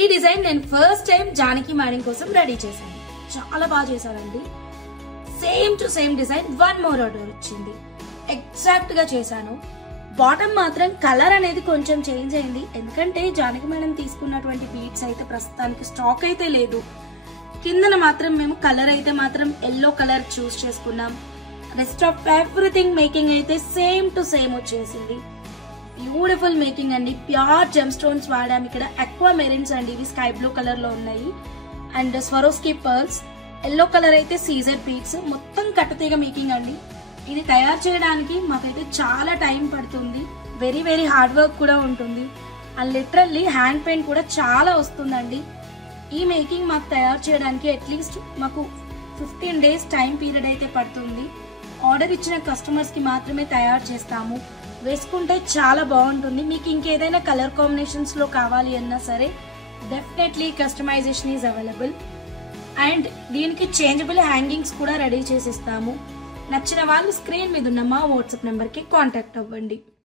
ఈ డిజైన్ నేను first time Janaki madam కోసం రెడీ చేశాను. చాలా బాగా చేశానండి. Same to same design 1 more order వచ్చింది. ఎగ్జాక్ట్ గా చేశాను. బాటమ్ మాత్రం కలర్ అనేది కొంచెం చేంజ్ అయింది, ఎందుకంటే జానకి మేడం తీసుకున్నటువంటి బీడ్స్ అయితే ప్రస్తుతానికి స్టాక్ అయితే లేదు. కిందన మాత్రం మేము కలర్ అయితే మాత్రం ఎల్లో కలర్ చూస్ చేసుకున్నాం. రెస్ట్ ఆఫ్ ఎవ్రీథింగ్ మేకింగ్ అయితే సేమ్ టు సేమ్ వచ్చేసింది. బ్యూటిఫుల్ మేకింగ్ అండి. ప్యూర్ జెమ్ స్టోన్స్ వాడాము. ఇక్కడ అక్వా మెరిన్స్ అండి, ఇవి స్కై బ్లూ కలర్ లో ఉన్నాయి. And Swarovski pearls, yellow colour అయితే సీజర్ బీడ్స్, మొత్తం కట్టతీగ మేకింగ్ అండి. ఇది తయారు చేయడానికి మాకైతే చాలా టైం పడుతుంది. వెరీ వెరీ హార్డ్ వర్క్ కూడా ఉంటుంది. అండ్ లిటరల్లీ హ్యాండ్ పెయింట్ కూడా చాలా వస్తుందండి. ఈ మేకింగ్ మాకు తయారు చేయడానికి అట్లీస్ట్ మాకు 15 days టైం పీరియడ్ అయితే పడుతుంది. ఆర్డర్ ఇచ్చిన కస్టమర్స్ కి మాత్రమే తయారు చేస్తాము. వేసుకుంటే చాలా బాగుంటుంది. మీకు ఇంకేదైనా కలర్ కాంబినేషన్స్ లో కావాలి అన్నా సరే definitely customization is available. And దీనికి చేంజబుల్ హ్యాంగింగ్స్ కూడా రెడీ చేసిస్తాము. నచ్చిన వాళ్ళు స్క్రీన్ మీద ఉన్న మా వాట్సాప్ నెంబర్కి కాంటాక్ట్ అవ్వండి.